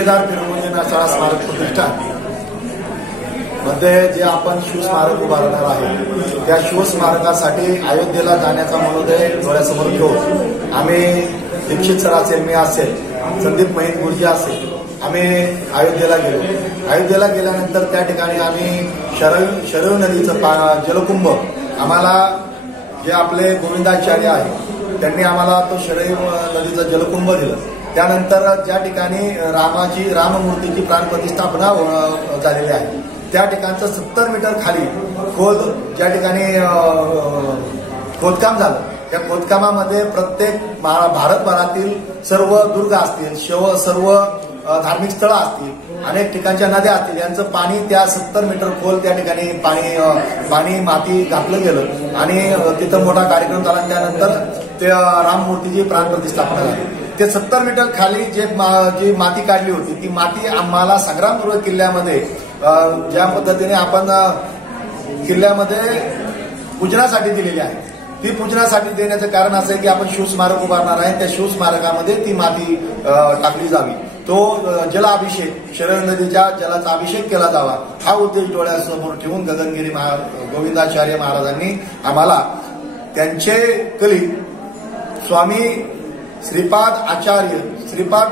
शिलेदार फिरवून नासाळा स्मारक प्रतिष्ठान मध्ये जे आपण शिवस्मारक उभारणार आहे त्या शिवस्मारकासाठी अयोध्येला जाण्याचा मनोदय डोळ्यासमोर घेऊन आम्ही दीक्षित सर असेल, मी असेल, संदीप महित गुरुजी असेल, आम्ही अयोध्येला गेलो. अयोध्येला गेल्यानंतर त्या ठिकाणी आम्ही शरयू नदीचं जलकुंभ आम्हाला जे आपले गोविंदाचार्य आहे त्यांनी आम्हाला तो शरयू नदीचा जलकुंभ दिलं. त्यानंतर ज्या ठिकाणी राममूर्तीची प्राणप्रतिष्ठापना झालेली आहे त्या ठिकाणचं 70 मीटर खाली ज्या ठिकाणी खोदकाम झालं त्या खोदकामामध्ये प्रत्येक भारतभरातील सर्व दुर्ग असतील, सर्व धार्मिक स्थळं असतील, अनेक ठिकाणच्या नद्या असतील, यांचं पाणी त्या 70 मीटर खोल त्या ठिकाणी पाणी माती घातलं गेलं आणि तिथं मोठा कार्यक्रम झाला. त्यानंतर ते राममूर्तीची प्राणप्रतिष्ठापना झाली. ते 70 मीटर खाली जी माती काढली होती ती माती आम्हाला संग्रामपूर्व किल्ल्यामध्ये ज्या पद्धतीने आपण किल्ल्यामध्ये पूजनासाठी दिलेली आहे ती पूजनासाठी देण्याचं कारण असं आहे की आपण शिवस्मारक उभारणार आहे. त्या शिवस्मारकामध्ये ती माती टाकली जावी, तो जलाभिषेक शरयू नदीच्या जलाचा अभिषेक केला जावा हा उद्देश डोळ्यासमोर ठेवून गगनगिरी गोविंदाचार्य महाराजांनी आम्हाला त्यांचे कलीग स्वामी श्रीपाद आचार्य श्रीपाद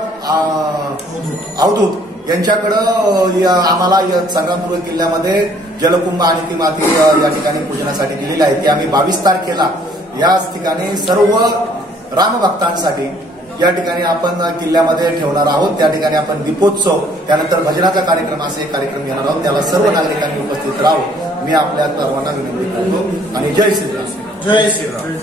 अवधूत यांच्याकडं आम्हाला संग्रामपूर्व किल्ल्यामध्ये जलकुंभ आणि ती माती या ठिकाणी पूजनासाठी दिलेली आहे. ती आम्ही 22 तारखेला याच ठिकाणी सर्व रामभक्तांसाठी या ठिकाणी आपण किल्ल्यामध्ये ठेवणार आहोत. त्या ठिकाणी आपण दीपोत्सव, त्यानंतर भजनाचा कार्यक्रम असे एक कार्यक्रम घेणार आहोत. त्याला सर्व नागरिकांनी उपस्थित राहून मी आपल्या सर्वांना विनंती करतो आणि जय श्रीराम. जय श्रीराम.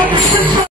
अध्यक्ष